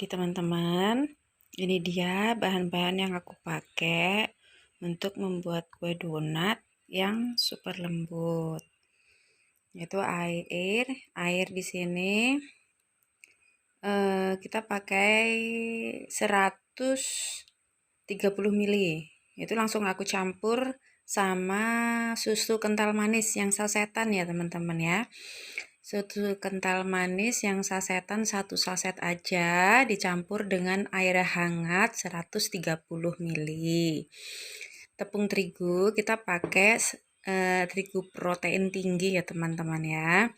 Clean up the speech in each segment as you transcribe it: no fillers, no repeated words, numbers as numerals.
Jadi teman-teman, ini dia bahan-bahan yang aku pakai untuk membuat kue donat yang super lembut. Yaitu air di sini kita pakai 130 ml. Itu langsung aku campur sama susu kental manis yang sasetan ya teman-teman ya. Susu kental manis yang sasetan 1 saset aja dicampur dengan air hangat 130 ml. Tepung terigu kita pakai terigu protein tinggi ya teman-teman ya.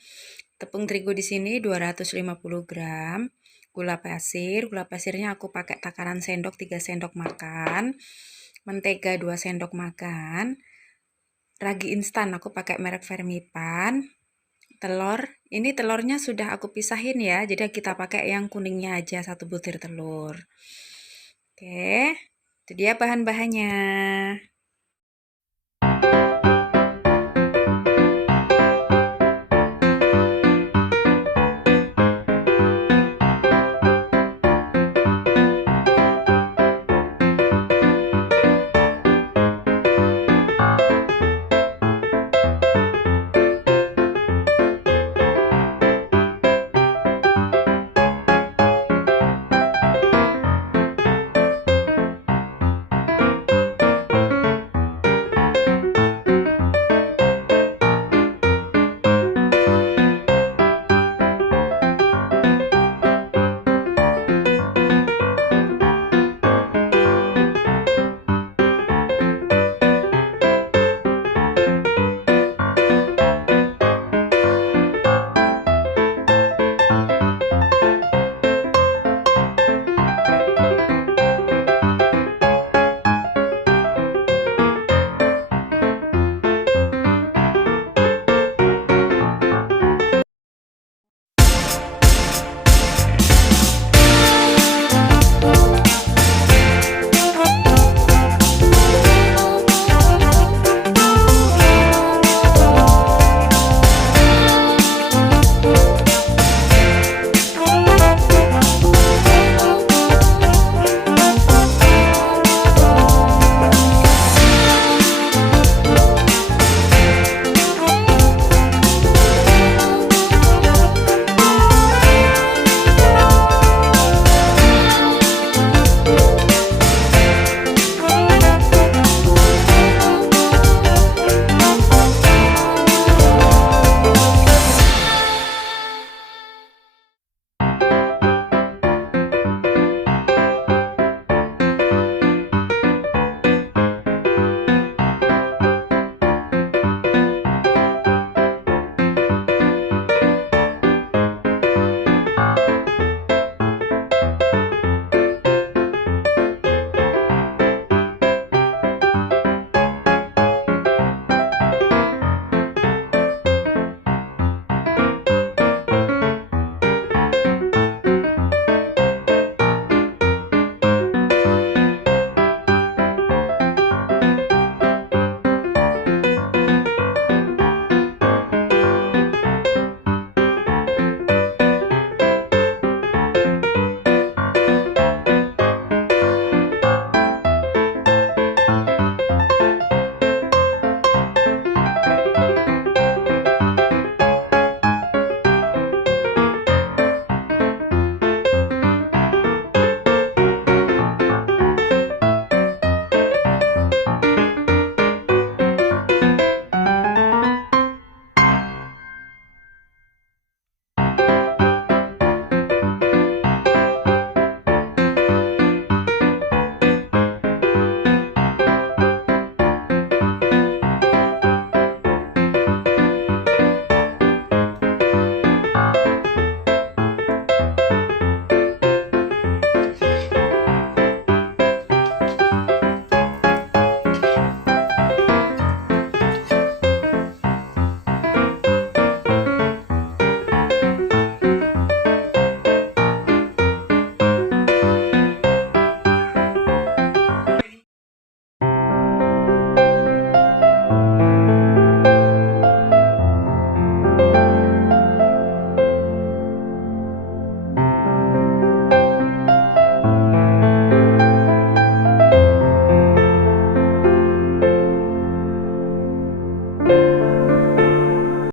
Tepung terigu di sini 250 gram. Gula pasirnya aku pakai takaran sendok 3 sendok makan. Mentega 2 sendok makan. Ragi instan aku pakai merek Vermipan. Telur, ini telurnya sudah aku pisahin ya, jadi kita pakai yang kuningnya aja, 1 butir telur. Oke, itu dia bahan-bahannya.